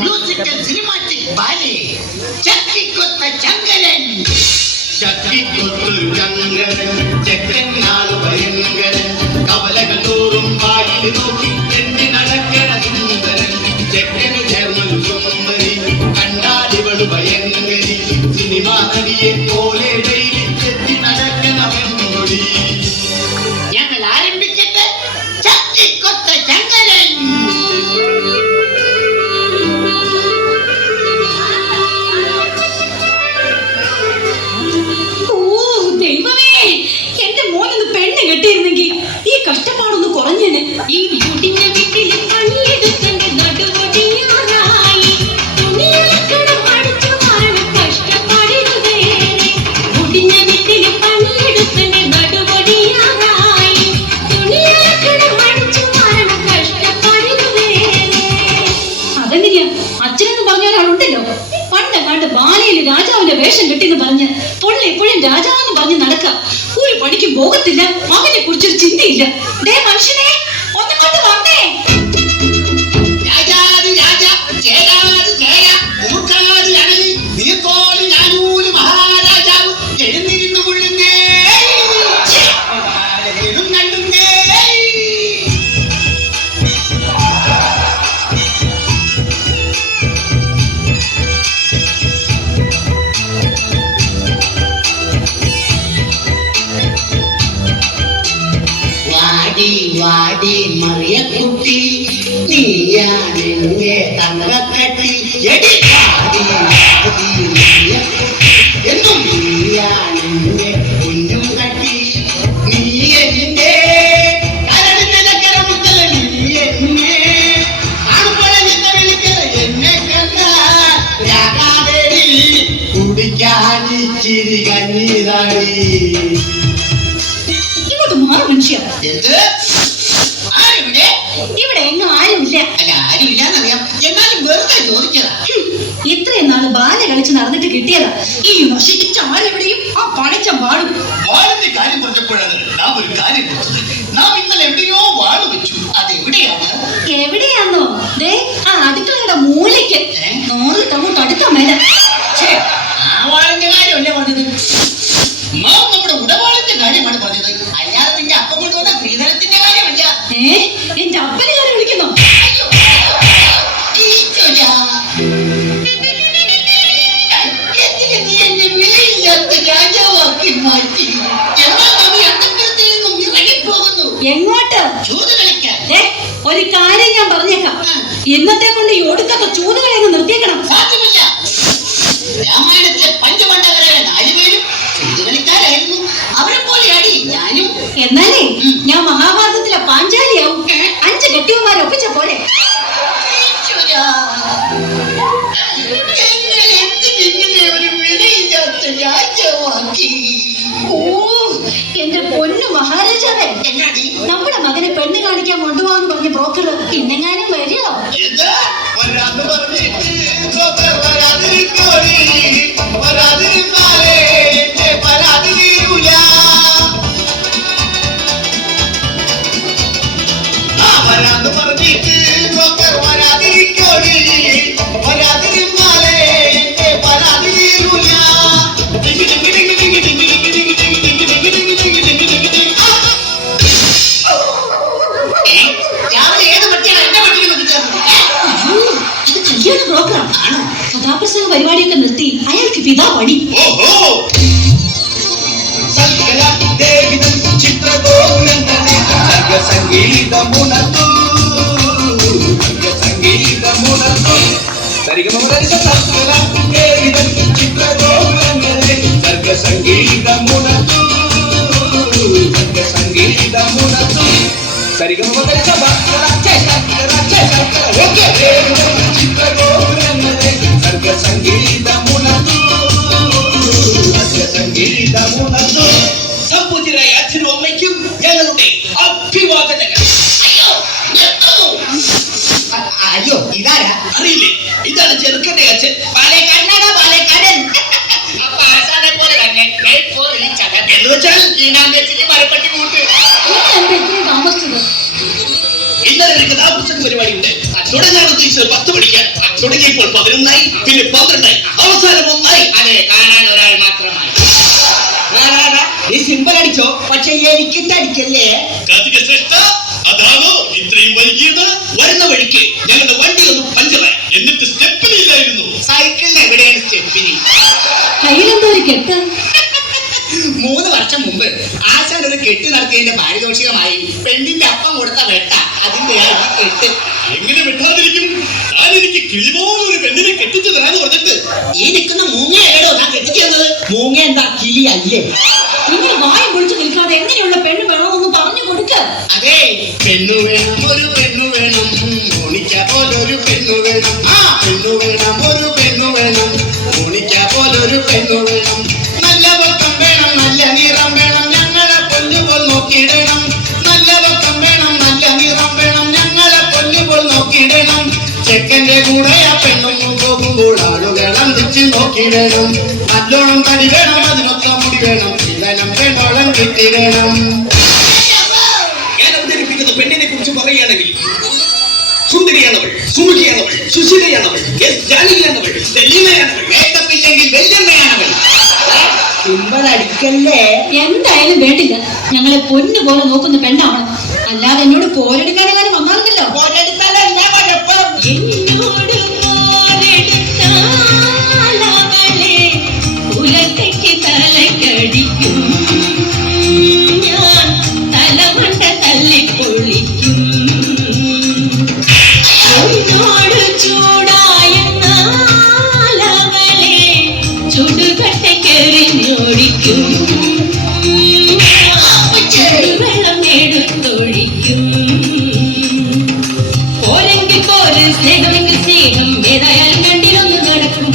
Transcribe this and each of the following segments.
Musical cinematic ballet ചക്കിക്കൊത്ത ചങ്കരൻ. ചക്കിക്കൊത്തൊരു ചങ്കരൻ ചെക്കൻ നാള് ഭയങ്കരൻ. കവലകൾ തോറും വായിൽ നോക്കി എണ്ണി നടക്കണ സുന്ദരൻ. ചെക്കന് ചേർന്നൊരു സുന്ദരി കണ്ടാലിവള് ഭയങ്കരി. സിനിമാ നടിയെ പോലെ ഡെയിലി ചെത്തി നടക്കണ പെൺകൊടി. ഞങ്ങൾ ആരംഭിച്ചിട്ട് ചക്കിക്കൊത്ത ചങ്കരൻ. എന്റെ മോനൊന്ന് പെണ്ണ് കെട്ടിയിരുന്നെങ്കിൽ ഈ കഷ്ടപ്പാടൊന്ന് കുറഞ്ഞേനെ. ഈ മുടിഞ്ഞ വീട്ടിൽ പണിയെടുക്കേണ്ട നടുവൊടിയാറായി. തുണിയലക്കണം അടിച്ചു മാറണം കഷ്ടപ്പാടിരുതേനെ. മുടിഞ്ഞ വീട്ടിൽ പണിയെടുക്കേണ്ട നടുവൊടിയാറായി. തുണിയലക്കണം അടിച്ചു മാറണം കഷ്ടപ്പാടിരുതേനെ. അതെങ്ങനെയാ? അച്ഛനെന്ന് പറഞ്ഞ ഒരാളുണ്ടല്ലോ, പണ്ടെങ്ങാണ്ട് ബാലയിൽ രാജാവിന്റെ വേഷം കെട്ടിന്ന് പറഞ്ഞ് പുള്ളി എപ്പോഴും രാജാവെന്ന് പറഞ്ഞ് നടക്കാം. ഒരു പണിക്കും പോകത്തില്ല, അവനെ കുറിച്ചൊരു ചിന്തയില്ല. ദേ മനുഷ്യനെ ഒന്ന് കൊണ്ട് വന്നേ. രാജാതി രാജ ചേരാതി ചേര മൂർഖാതി അണലി നീർക്കോലി ഞാനൂല് മഹാരാജാവ് എഴുന്നിരുന്നു കൊള്ളുന്നേ എഴുന്നള്ളുന്നേ. വാടി വാടി മറിയക്കുട്ടി നീയാണെന്റെ തങ്കക്കട്ടി. എടി വാടി വാടി മറിയക്കുട്ടി എന്നും നീയാണെന്റെ കുഞ്ഞും കട്ടി. നീ എന്റെ കരടിനക്കര മുത്തല. നീ എന്നെ കാണുമ്പോഴെന്നെ വിളിക്കല. എന്നെ കണ്ട രാഗാവേടി കുടിക്കാനിച്ചിരി കഞ്ഞിതാടി. ഇങ്ങോട്ട് മാറും മനുഷ്യ. എന്ത് ആരിവിടെ? ഇവിടെ എങ്ങും ആരുമില്ല. അല്ല ആരുമില്ലാന്നറിയാം, എന്നാലും വെറുതെ ചോദിച്ചതാ. ഇത്രയും നാള് ബാല കളിച്ച് നടന്നിട്ട് കിട്ടിയതാ. ഈ നശിച്ച ആരെവിടെയും ആ പഴച്ച പാടും. വാളിന്റെ കാര്യം പറഞ്ഞപ്പോഴാണ് നാം ഒരു കാര്യം പറഞ്ഞത്. നാം ഇന്നലെ എവിടെയോ വാള് വെച്ചു. അതെവിടെയാണ്? എവിടെയാന്നോ? ദേ ആ അടുക്കളയുടെ മൂലയ്ക്ക് 100 ടങ്ങോട്ട് അടുത്ത മേല. ഛേ, ആ വാളിന്റെ കാര്യമല്ലേ പറഞ്ഞത്? നാം നമ്മുടെ ഉടവാളിന്റെ കാര്യമാണ് പറഞ്ഞത്, അല്ലാതെ നിന്റെ അപ്പം കൊണ്ടുവന്ന ശ്രീധരത്തിന്റെ കാര്യമല്ല. എന്റെ അപ്പനെ കാര്യം വിളിക്കുന്നോ? അയ്യോ, ഈശ്വരാ. എന്തിന് നീ എന്നെ വിലയില്ലാത്ത രാജാവാക്കി മാറ്റി? എന്നാൽ നാം ഈ അന്തപുരത്തിൽ നിന്നും ഇറങ്ങിപ്പോകുന്നു. എങ്ങോട്ട്? ചൂത് കളിക്കാൻ. ഒരു കാര്യം ഞാൻ പറഞ്ഞേക്കാം, ഇന്നത്തെ കൊണ്ട് ഈ ഒടുക്കത്തെ ചൂതുകളെ അങ്ങ് നിർത്തിയേക്കണം. സാധ്യമല്ല. രാമായണത്തിലെ പഞ്ചപാണ്ഡവരായ 4 പേരും ചൂതുകളിക്കാരായിരുന്നു. അവരെ പോലെ അടി ഞാനും. എന്നാലേ ഞാൻ മഹാഭാരതത്തിലെ പാഞ്ചാലിയാവും. 5 കെട്ടിയവന്മാരെ ഒപ്പിച്ച പോലെ. ഈശ്വരാ, എന്നെ എന്തിനിങ്ങനെ ഒരു വിലയില്ലാത്ത രാജാവാക്കി? ഓ എന്റെ പൊന്നു മഹാരാജാവേ, എന്നാടി? നമ്മുടെ മകനെ പെണ്ണ് കാണിക്കാൻ കൊണ്ടുപോകാന്ന് പറഞ്ഞ ബ്രോക്കർ ഇന്നെങ്ങാനും വരുമോ? എന്താ വരാന്ന് പറഞ്ഞിട്ട് വരാതിരിക്കോടി. വരാതിരുന്നാലേ എന്റെ പരാതി തീരൂല. വരാന്ന് പറഞ്ഞിട്ട് വരാതിരിക്കോടി. വരാതിരുന്നാലേ എന്റെ പരാതി തീരൂല. രാവിലെ ഏത് പറ്റിയാണ് എന്റെ പട്ടിക്ക് നോക്കിച്ചേർന്നത്? ഇത് കല്യാണ ബ്രോക്കറാണ്. കഥാപ്രസംഗ പരിപാടിയൊക്കെ നിർത്തി അയാൾക്ക് പിതാ പണി. സംഗീതമുണത്തു സംപൂജ്യരായ അച്ഛനും അമ്മയ്ക്കും ഞങ്ങളുടെ അഭിവാദനങ്ങൾ. അയ്യോ, ഇതാരാ? അറിയില്ലേ? ഇതാണ് ചെറുക്കന്റെ അച്ഛൻ. പാലക്കാരനാണോ? പാലക്കാരൻ. അപ്പൊ ആശാനെ പോലെ തന്നെ എന്ന് വെച്ചാൽ ഈ നാമ്പേച്ചിക്ക് മരപ്പട്ടി കൂട്ട്. താമസിച്ചത് ഇന്നലെ എനിക്ക് കഥാപുസ്തക പരിപാടി ഉണ്ട്. തുടങ്ങാൻ ഉദ്ദേശിച്ചത് 10 മണിക്ക്. തുടങ്ങിയപ്പോൾ 11 പിന്നെ 12 അവസാനം 1. അതെ, കാണാൻ ഒരാൾ മാത്രമായി. നീ സിമ്പിൾ അടിച്ചോ, പക്ഷെ എനിക്കിട്ട് അടിക്കല്ലേ. കാർത്തിക ശ്രേഷ്ഠ, അതാണോ ഇത്രയും വൈകിയത്? വരുന്ന വഴിക്ക് ഞങ്ങളുടെ വണ്ടി ഒന്ന് പഞ്ചറായി, എന്നിട്ട് സ്റ്റെപ്പിന് ഇല്ലായിരുന്നു. സൈക്കിളിന് എവിടെയാണ് സ്റ്റെപ്പിനി? കയ്യിലെന്തോ ഒരു കെട്ട്. 3 വർഷം മുമ്പ് ആശാൻ ഒരു കെട്ട് നടത്തിയതിന്റെ പാരിതോഷികമായി പെണ്ണിന്റെ അപ്പം കൊടുത്ത വെട്ട, അതിന്റെയാണ് ഈ കെട്ട്. എങ്ങനെ വെട്ടാതിരിക്കും? ഞാൻ എനിക്ക് കിളിപോലെ ഒരു പെണ്ണിനെ കെട്ടിച്ചു തരാന്ന് പറഞ്ഞിട്ട്. ഈ നിൽക്കുന്ന മൂങ്ങയാണോ ഞാൻ കെട്ടിച്ചു തന്നത്? മൂങ്ങ എന്താ കിളി അല്ലേ? ഇങ്ങനെ വായം പൊളിച്ചു നിൽക്കാതെ എങ്ങനെയുള്ള പെണ്ണ് വേണമെന്ന് പറഞ്ഞു കൊടുക്ക. അതെ, പെണ്ണു വേണം, ഒരു പെണ്ണു വേണം, മോണിക്ക പോലൊരു പെണ്ണു വേണം. ആ പെണ്ണു വേണം, ഒരു പെണ്ണു വേണം, മോണിക്ക പോലൊരു പെണ്ണു വേണം. നല്ല പൊക്കം വേണം, നല്ല നിറം വേണം, ഞങ്ങളെ പൊന്നുപോൽ നോക്കിയിടണം. നല്ല പൊക്കം വേണം, നല്ല നിറം വേണം, ഞങ്ങളെ പൊന്നുപോൽ നോക്കിയിടണം. ചെക്കന്റെ കൂടെ ആ പെണ്ണൊന്നും പോകുമ്പോൾ ആളുകൾ അന്തിച്ച് നോക്കിയിടണം. നല്ലോണം തടി വേണം, അതിനൊത്ത മുടി വേണം, ഇതനം വേണ്ടോളം കിട്ടിയിടണം. ഞാൻ അവതരിപ്പിക്കുന്ന പെണ്ണിനെ കുറിച്ച് പറയുകയാണെങ്കിൽ സുന്ദരിയാണവൾ, സുമുഖിയാണവൾ, സുശീലയാണവൾ, എസ് ജാനകിയാണവൾ, സെലീനയാണവൾ, മേക്കപ്പ് ഇല്ലെങ്കിൽ വെല്ലമ്മയാണവൾ. അടിക്കല്ലേ. എന്തായാലും വേണ്ടില്ല, ഞങ്ങളെ പൊന്നു പോലെ നോക്കുന്ന പെണ്ണാവണം. അല്ലാതെ എന്നോട് പോരെടുക്കാനെങ്ങാനും വന്നാലുണ്ടല്ലോ. പോരെടുത്താലല്ല കുഴപ്പം. എന്നോട് പോരെടുത്താലവളെ ഉലക്കയ്ക്ക് തലക്കടിക്കും, ഞാൻ തലമണ്ട തല്ലിപ്പൊളിക്കും. എന്നോട് ചൂടായെന്നാലവളെ ചുടുകട്ടക്കെറിഞ്ഞൊടിക്കും, വെള്ളം എടുത്തൊഴിക്കും. പോരെങ്കിൽ പോര്, സ്നേഹമെങ്കിൽ സ്നേഹം, ഏതായാലും രണ്ടിലൊന്ന് നടക്കും.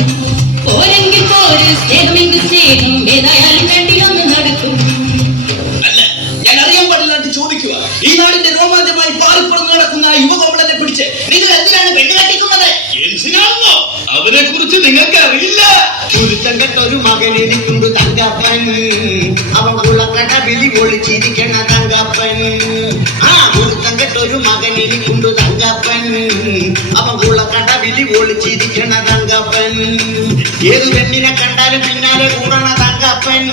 പോരെങ്കിൽ പോര്, സ്നേഹമെങ്കിൽ സ്നേഹം, ഏതായാലും രണ്ടിലൊന്ന് നടക്കും. അല്ല, ഞാൻ അറിയാൻ പാടില്ലാണ്ട് ചോദിക്കുക. ഈ നാടിന്റെ രോമാഞ്ചമായി പാറിപ്പുറന്ന് നടക്കുന്ന ആ യുവകോമളനെ പിടിച്ച് നിങ്ങൾ എന്തിനാണ് പെണ്ണ് കെട്ടിക്കുന്നത്? എന്തിനാണെന്നോ അവനെ കുറിച്ച് നിങ്ങൾക്ക് അറിയില്ല. ചുരുത്തം കെട്ടൊരു മകൻ എനിക്കുണ്ട് തങ്കപ്പൻ, അവൻ കുളക്കട വിളി ഒളിച്ചിരിക്കണ തങ്കപ്പൻ. ആ ചുരുത്തം കെട്ടൊരു മകൻ എനിക്കുണ്ട് തങ്കപ്പൻ, അവൻ കുളക്കട വിളി ഒളിച്ചിരിക്കണ തങ്കപ്പൻ. ഏതു പെണ്ണിനെ കണ്ടാലും പിന്നാലെ കൂടണ തങ്കപ്പൻ,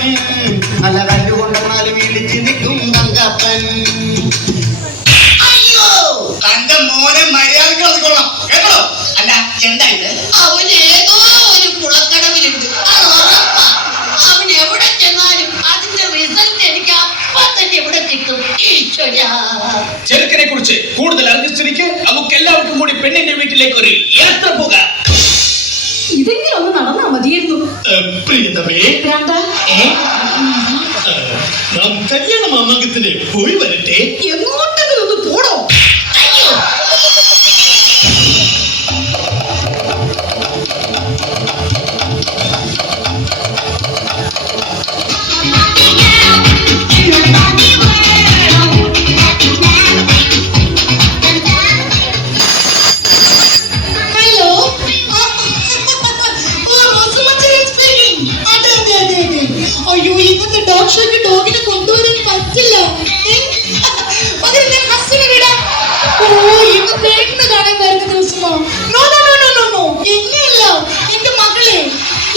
നല്ല കല്ലുകൊണ്ടെന്നാലും വിളിച്ച് നിൽക്കും തങ്കപ്പൻ. അയ്യോ, തന്റെ മോനെ മര്യാദക്ക് നോക്കിക്കോളാം കേട്ടോ. അല്ല എന്താ ഇത്? അവൻ ഏതോ ഒരു കുളക്കടവിലുണ്ട്, അത് ഉറപ്പാ. അവൻ എവിടെ ചെന്നാലും അതിന്റെ റിസൾട്ട് എനിക്ക് അപ്പൊ തന്നെ ഇവിടെ കിട്ടും. ഈശ്വരാ, ചെറുക്കനെ കുറിച്ച് കൂടുതൽ അറിഞ്ഞിരിക്ക്. നമുക്ക് എല്ലാവർക്കും കൂടി പെണ്ണിന്റെ വീട്ടിലേക്ക് ഒരു യാത്ര പോകാം. ഇതെങ്കിലും ഒന്ന് നടന്നാ മതിയായിരുന്നു. പ്രിയതമേ, ഭ്രാന്താ? നാം കല്യാണ മാമാങ്കത്തിന് പോയി വരട്ടെ. എങ്ങോട്ടെങ്കിലും ഒന്ന് പോടോ. അയ്യോ, ഹലോ. അയ്യോ, ഇന്നത്തെ ഡോഗ് ഷോയ്ക്ക് ഡോഗിനെ കൊണ്ടുവരാൻ പറ്റില്ല. പകരം ഞാൻ ഹസ്സിനെ വിടാം. ഓ, ഇന്ന് പെണ്ണ് കാണാൻ വരുന്ന ദിവസമോ? No no no no no no, എന്നെയല്ല, എന്റെ മകളെ.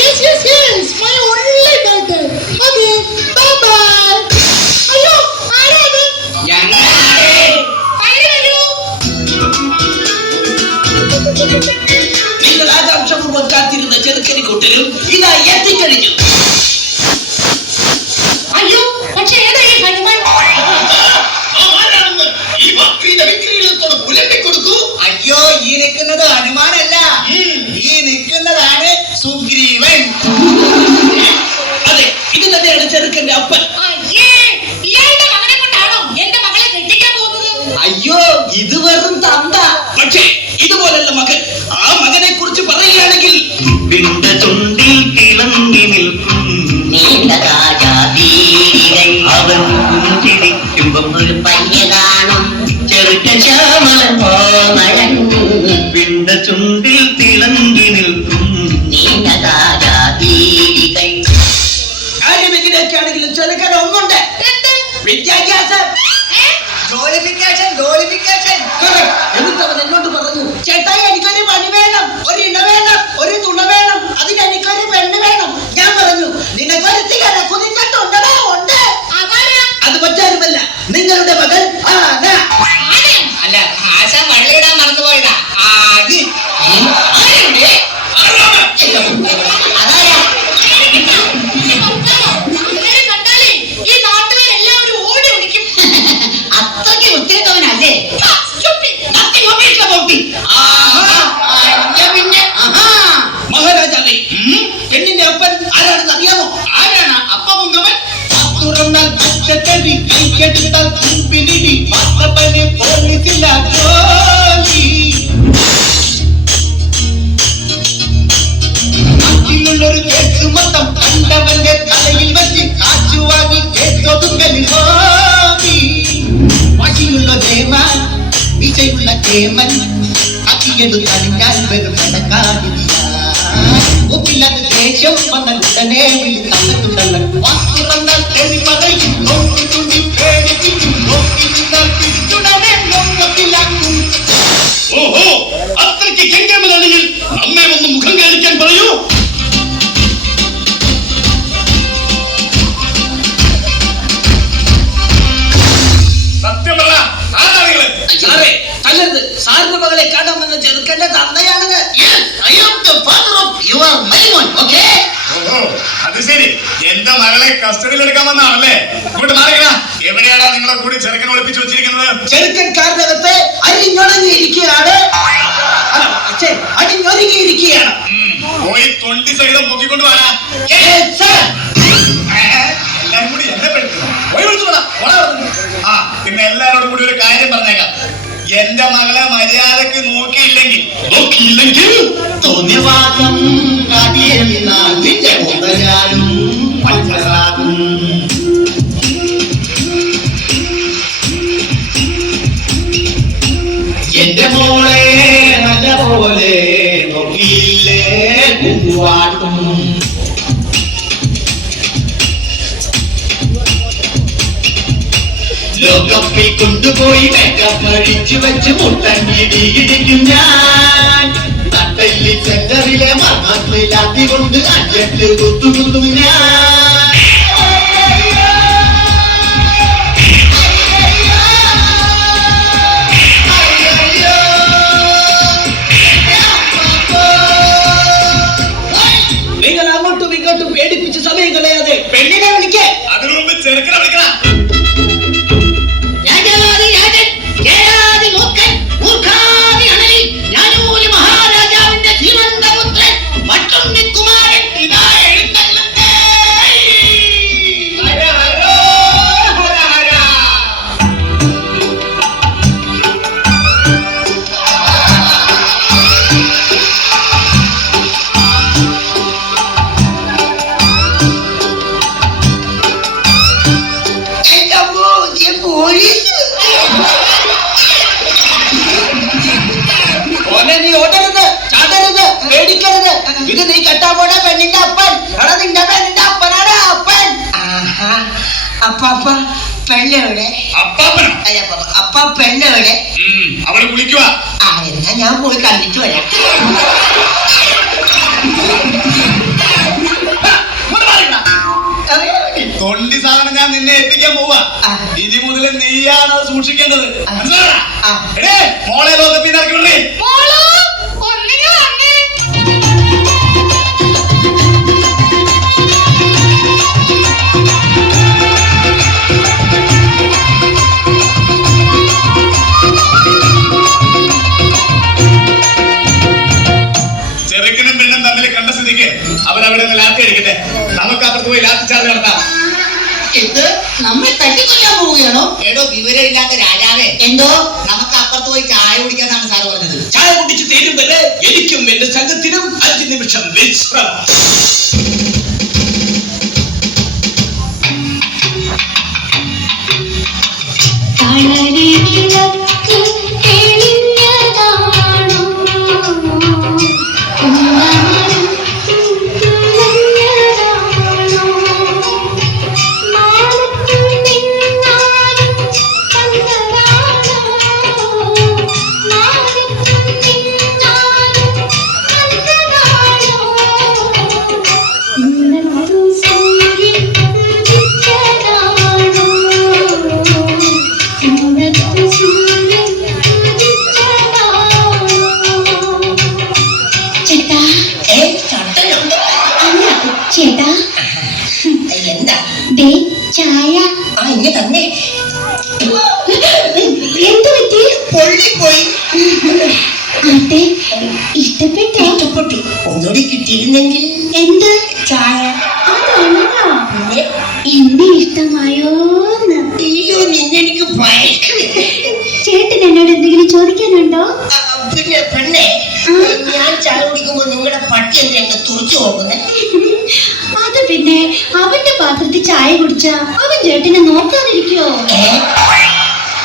Yes yes yes, my only daughter. Okay, bye bye. അയ്യോ, ആരാ അത്? വരൂ. നിങ്ങൾ ആകാംക്ഷപൂർവ്വം കാത്തിരുന്ന ചെറുക്കനെ കൂട്ടരും ഇതാ എത്തിക്കഴിഞ്ഞു. അയ്യോ, പക്ഷെ ഏതാ ഈ ഹനുമാൻ? ആരാണെന്ന് ഈ വക്രീത വിക്രീതത്തോട് പുലട്ടിക്കൊടുക്കൂ. അയ്യോ, ഈ നിൽക്കുന്നത് ഹനുമാനല്ല, ഈ നിൽക്കുന്നതാണ് സുഗ്രീവൻ. അതെ, ഇത് തന്നെയാണ് ചെറുക്കന്റെ അപ്പൻ. അയ്യേ, ഇയാളുടെ മകനെ കൊണ്ടാണോ എന്റെ മകളെ കെട്ടിക്കാൻ പോകുന്നത്? അയ്യോ, ഇത് വെറും തന്ത. പക്ഷേ ഇതുപോലുള്ള മകൻ, ആ മകനെ കുറിച്ച് പറയുകയാണെങ്കിൽ വിണ്ട ചുണ്ടിൽ തിളങ്ങി നിൽക്കും നീണ്ട രാജാതീരികൾ അവൻ പുഞ്ചിരിക്കുമ്പം ഒരു പയ്യ കാണും ചെറുക്ക ശ്യാമളൻ കോമളൻ വിണ്ട ചുണ്ടിൽ തിളങ്ങി നിൽക്കും നീണ്ട രാജാതീരികൾ കാര്യം എങ്ങനെയൊക്കെയാണെങ്കിലും ചെറുക്കൻ ഒന്നുണ്ട്, വിദ്യാഭ്യാസം. ജോലിഫിക്കേഷൻ. എന്നിട്ട് അവൻ എന്നോട് പറഞ്ഞു, ചേട്ടാ പിന്നിടി മാത്തപ്പന് പോലീസില്ല ജോലി നാട്ടിലുള്ളൊരു കേസ് മൊത്തം കണ്ടവന്റെ തലയിൽ വെച്ച് കാച്ചു വാങ്ങി കേസൊതുക്കലിൽ ഹോമി വഴിയുള്ള ദേവ വിജയുള്ള കേമൻ അക്കിയത് കഴിഞ്ഞാൽ വെറും നടക്കാതില്ല ഒപ്പില്ലാത്ത ദേഷ്യം വന്നാൽ ഉടനെ വിളിക്കണ്ടല്ല വാക്ക് വന്നാൽ തെളി പറയും നോക്കി തുണ്ടി പേടിപ്പിക്കും നോക്കി നിന്നാൽ പിടിച്ചുടനെ നോക്കത്തിലാക്കും. ഓഹോ, അത്രയ്ക്ക് കെങ്കേമനാണെങ്കിൽ നമ്മെ ഒന്ന് മുഖം കാണിക്കാൻ പറയൂ. സത്യം പറ, ആരാണികള്? സാറേ, തല്ലരുത്. സാറിന്റെ മകളെ കാണാൻ വന്ന ചെറുക്കന്റെ തന്നയാണത്. I am the father of your Maimon, okay? ഓഹോ, അത് ശരി. എന്റെ മകളെ കസ്റ്റഡിയിൽ എടുക്കാൻ വന്നാണല്ലേ? ഇങ്ങോട്ട് മാറിക്കണ. എവിടെയാണോ നിങ്ങളെ കൂടി ചെറുക്കൻ ഒളിപ്പിച്ചു വെച്ചിരിക്കുന്നത്? ചെറുക്കൻ കാറിനകത്ത് അരിഞ്ഞൊടങ്ങിയിരിക്കുകയാണ്. അരിഞ്ഞൊരുങ്ങിയിരിക്കുകയാണ്. പോയി തൊണ്ടി സഹിതം പൊക്കിക്കൊണ്ട് പോരാ. എല്ലാരും കൂടി എന്നെ പെടുത്തുന്നു. പോയി വിളിച്ചു പോടാ. ആ, പിന്നെ എല്ലാരോടും കൂടി ഒരു കാര്യം പറഞ്ഞേക്കാം. എന്റെ മകളെ മര്യാദക്ക് നോക്കിയില്ലെങ്കിൽ തോന്നിവാസം കാട്ടിയെന്നാൽ നിന്റെ കൊണ്ടയാലും പഞ്ചറാകും. എന്റെ മോളെ നല്ല പോലെ നോക്കിയില്ലേ കുവാട്ടും. ലോകപ്പിൽ കൊണ്ടുപോയി മേക്കപ്പ് അടിച്ചു വെച്ച് മുട്ടങ്ങിടിക്കും ഞാൻ. നട്ടല്ലി സെന്ററിലെ മർമ്മത്തിലാത്തി കൊണ്ട് അഞ്ചെട്ട് കുത്തുകുത്തും ഞാൻ. നിങ്ങൾ അങ്ങോട്ടും ഇങ്ങോട്ടും പേടിപ്പിച്ച് സമയം കളയാതെ പെണ്ണിനെ വിളിക്കേ. അതിനു മുമ്പ് ചെറുക്കനെ വിളിക്കണം. മഹാരാജാവിന്റെ ശ്രീമന്തപുത്രൻ മട്ടുണ്ണിക്കുമാരൻ ഇതാ എഴുന്നള്ളുന്നേ. പോലീസ് ഓനെ നീ ഓടരുത്, ചാടരുത്, പേടിക്കരുത്. ഇത് നീ കെട്ടാൻ പോണ പെണ്ണിന്റെ അപ്പൻ. എടാ, നിന്റെ പെണ്ണിന്റെ അപ്പനാണ് അപ്പൻ. അപ്പാപ്പ പെണ്ണെവിടെ? അപ്പാപ്പനോ? അപ്പ പെണ്ണെവിടെ? അവള് കുളിക്കുക. എന്നാ ഞാൻ പോയി കണ്ടിട്ട് വരാം. തൊണ്ടി സാധനം ഞാൻ നിന്നെ എത്തിക്കാൻ പോവാ. ഇനി മുതൽ നീയാണ് സൂക്ഷിക്കേണ്ടത്. മനസ്സിലാടാ? മോളെ ലോകപ്പിന്ന് ഇറക്കി വിടേ. ചെറുക്കനും പെണ്ണും തമ്മിൽ കണ്ട സ്ഥിതിക്ക് അവരവിടെ നിന്ന് ലാത്തി അടിക്കട്ടെ. നമുക്ക് അപ്പുറത്ത് പോയി ലാത്തി ചാർജ് നടത്താം. ഇത് നമ്മെ തട്ടിക്കൊല്ലാൻ പോവുകയാണോ? ഏടോ വിവരമില്ലാത്ത രാജാവേ, എന്തോ നമുക്ക് അപ്പുറത്ത് പോയി ചായ കുടിക്കാന്നാണ് സാറ് പറഞ്ഞത്. ചായ കുടിച്ച് തീരും വരെ എനിക്കും എന്റെ സംഘത്തിനും 5 നിമിഷം വിശ്രമം. ചേട്ടാ എന്താ ചായ? ഇങ്ങ തന്നെ. എന്ത് പറ്റി? പൊള്ളിപ്പോയി. അതെ, ഇഷ്ടപ്പെട്ടു. ഒന്നുകൂടി കിട്ടിയിരുന്നെങ്കിൽ എന്ത് ചായ. അതാണോ പിന്നെ എന്നെ ഇഷ്ടമായോന്ന്? അയ്യോ നിന്നെ എനിക്ക് ഭയങ്കര. ചേട്ടൻ എന്നോട് എന്തെങ്കിലും ചോദിക്കാനുണ്ടോ? പിന്നെ പെണ്ണെ, ഞാൻ ചായ കുടിക്കുമ്പോ നിങ്ങളുടെ പട്ടി എന്തിനാ എന്നെ തുറച്ചു നോക്കുന്നേ? അത് പിന്നെ അവന്റെ പാത്രത്തിൽ ചായ കുടിച്ച അവൻ ചേട്ടനെ നോക്കാതിരിക്കോ?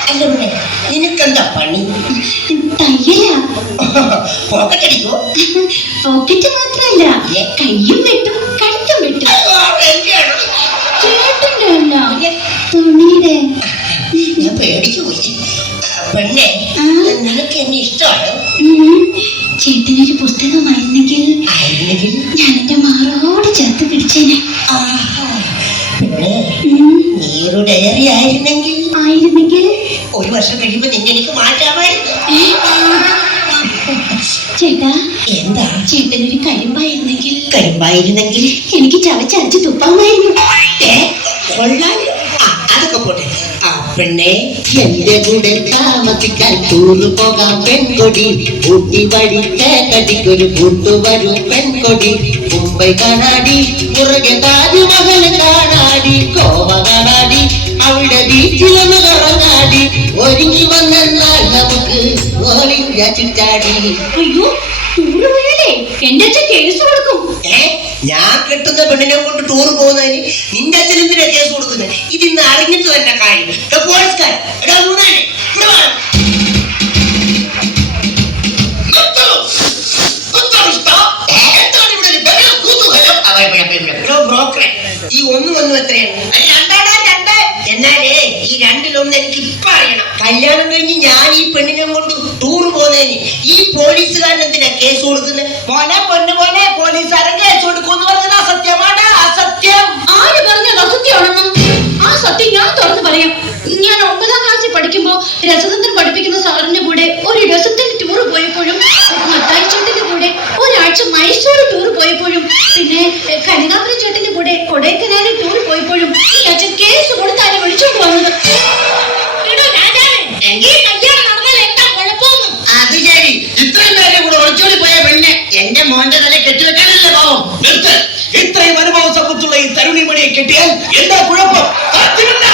അല്ല പിന്നെ നിനക്കെന്താ പണി? തയ്യലാ. പോക്കറ്റ് അടിക്കോ? പോക്കറ്റ് മാത്രല്ല, കയ്യും വെട്ടും കഴുത്തും വെട്ടും. ചേട്ടന്റെ അല്ല, തുണിയുടെ. ഞാൻ പേടിച്ചു പോയി. പെണ്ണെ, നിനക്ക് എന്നെ ഇഷ്ടമാണ്. ചേട്ടനൊരു പുസ്തകമായിരുന്നെങ്കിൽ ആയിരുന്നെങ്കിൽ ഞാൻ എന്റെ മാറോട് ചേർത്ത് പിടിച്ചേനെ. പെണ്ണെ, നീയൊരു ഡയറി ആയിരുന്നെങ്കിൽ ആയിരുന്നെങ്കിൽ 1 വർഷം കഴിയുമ്പോ നിന്നെ എനിക്ക് മാറ്റാമായിരുന്നു. ചേട്ടാ, എന്താ? ചേട്ടനൊരു കരിമ്പായിരുന്നെങ്കിൽ കരിമ്പായിരുന്നെങ്കിൽ എനിക്ക് ചവച്ചരച്ച് തുപ്പാമായിരുന്നു. കൊള്ളാം. അതൊക്കെ പോട്ടെ. പെണ്ണെ, എന്റെ കൂടെ താമസിക്കാൻ ടൂറ് പോകാം പെൺകൊടി. ഊട്ടി വഴിക്ക് കടിക്കൊരു കൂട്ടുവരും പെൺകൊടി. മുംബൈ കാണാടി, പുറകെ താജ്മഹൽ കാണാടി. ഗോവ കാണാടി, അവിടെ ബീച്ചിലൊന്ന് കറങ്ങാടി. ഒരുങ്ങി വന്നാൽ നമുക്ക് ഓളിഞ്ഞ ചിറ്റാടി. അയ്യോ, ടൂറ് പോയാലേ എന്റെ അച്ഛൻ കേസ് കൊടുക്കും. ഞാൻ കെട്ടുന്ന പെണ്ണിനെ കൊണ്ട് ടൂർ പോകുന്നതിന് നിന്റെ അച്ഛൻ എന്തിനാ കേസ് കൊടുക്കുന്നത്? ഇതിന്ന് അറിഞ്ഞിട്ട് തന്നെ കാര്യം. പോലീസുകാർ, എടാ മൂന്നാനെ, ഇവിടെ വാ. എന്താണ് ഇവിടെ ഒരു ബഹളം, കുതൂഹലം? എടോ ബ്രോക്കറെ, ഈ 1 1 എത്രയാണ്? 2 എന്നാലേ ഈ 2-1 എനിക്ക് ഇപ്പൊ അറിയണം. കല്യാണം കഴിഞ്ഞ് ഞാൻ ഈ പെണ്ണിനെ കൊണ്ട് ടൂർ പോകുന്നതിന് ഈ പോലീസുകാരൻ എന്തിനാ കേസ് കൊടുക്കുന്നത്? മോനെ പൊന്നു പോലെ പോലീസുകാരൻ കേസ് കൊടുക്കുമെന്ന് പറഞ്ഞത് അസത്യമാണ്. അസത്യം. ആര് പറഞ്ഞത് അസത്യമാണെന്ന്? ആ സത്യം ഞാൻ തുറന്ന് പറയാം. ഞാൻ 9ാം ക്ലാസ്സിൽ പഠിക്കുമ്പോ രസതന്ത്രം പഠിപ്പിക്കുന്ന സാറിന്റെ കൂടെ ഒരു രസത്തിന് ടൂർ പോയപ്പോഴും, മത്തായി ചേട്ടന്റെ കൂടെ ഒരാഴ്ച മൈസൂർ ടൂർ പോയപ്പോഴും, പിന്നെ കനകാപുരം ചേട്ടന്റെ കൂടെ കൊടൈക്കനാലിൽ ടൂർ പോയപ്പോഴും ഈ അച്ഛൻ കേസ് കൊടുത്താണ് വിളിച്ചോണ്ട് വന്നത്. ഈ കല്യാണം നടന്നാൽ എന്താ കുഴപ്പമൊന്നും? അത് ശരി, ഇത്രയും പേരെ കൂടെ ഒളിച്ചോടി പോയ പെണ്ണെ എന്റെ മോന്റെ തല കെട്ടിവെക്കാനല്ലേ പാവം? നിർത്ത്. ഇത്രയും അനുഭവ സമ്പത്തുള്ള ഈ തരുണിമണിയെ കെട്ടിയാൽ എന്താ കുഴപ്പം? സാധ്യമല്ല.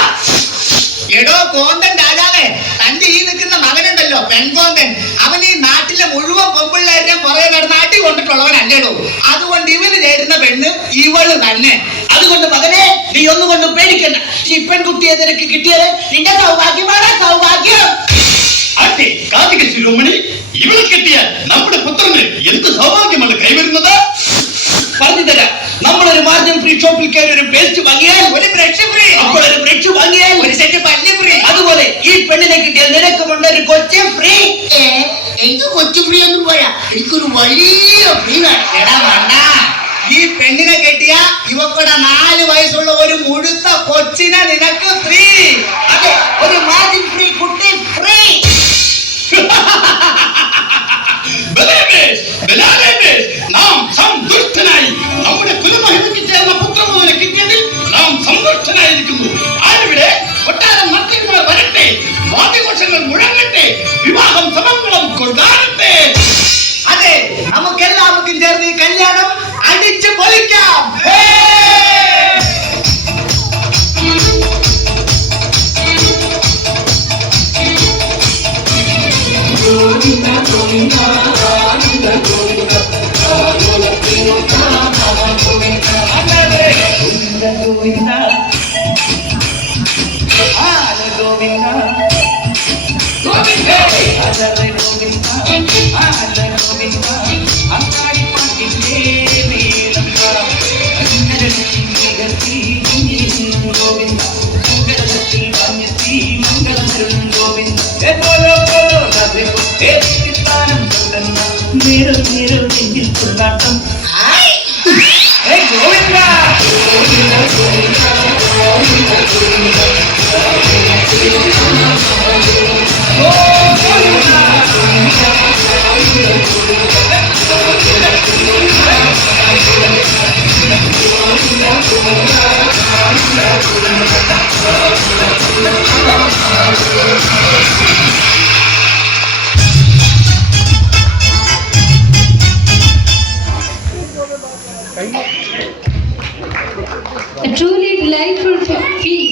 എടോ കോന്തൻ രാജാവേ, തന്റെ ഈ നിൽക്കുന്ന മകനുണ്ടല്ലോ പെൺകോന്തൻ, അവൻ ഈ നാട്ടിലെ മുഴുവൻ പെമ്പിള്ളേരെ പുറകെ നടന്ന് അടി കൊണ്ടിട്ടുള്ളവനല്ലേടോ. അതുകൊണ്ട് ഇവന് ചേരുന്ന പെണ്ണ് ഇവള് തന്നെ. അതുകൊണ്ട് മകനെ, നീ ഒന്നുകൊണ്ടും പേടിക്കണ്ട. ഈ പെൺകുട്ടിയെ നിനക്ക് കിട്ടിയത് നിന്റെ സൗഭാഗ്യമാണ്. സൗഭാഗ്യം. അതെ, കാർത്തിക ശിരോമണി, ഇവളെ കിട്ടിയാൽ നമ്മുടെ പുത്രന് എന്ത് സൗഭാഗ്യമാണ് കൈവരുന്നത്? പറഞ്ഞു തരാം. നമ്മളൊരു മാർജിൻ ഫ്രീ ഷോപ്പിൽ കയറി ഒരു പേസ്റ്റ് വാങ്ങിയാൽ ഒരു ബ്രഷ് ഫ്രീ, അപ്പോൾ ഒരു ബ്രഷ് വാങ്ങിയാൽ ഒരു സെറ്റ് പല്ല് ഫ്രീ. അതുപോലെ ഈ പെണ്ണിനെ കിട്ടിയാൽ നിനക്കുമുണ്ട് ഒരു കൊച്ചു ഫ്രീ. എനിക്ക് കൊച്ചു ഫ്രീ ഒന്നും പോരാ, എനിക്കൊരു വലിയ ഫ്രീ വേണം. എടാ മണ്ട, ഈ പെണ്ണിനെ കെട്ടിയ ഇവക്കൂടെ 4 വയസ്സുള്ള ഒരു മുഴുത്ത കൊച്ചിനെ നിനക്ക് ഫ്രീ. അതെ, ഒരു മാർജിൻ ഫ്രീ കുട്ടി ഫ്രീ. ബലാബേസ്, ബലാബേസ്.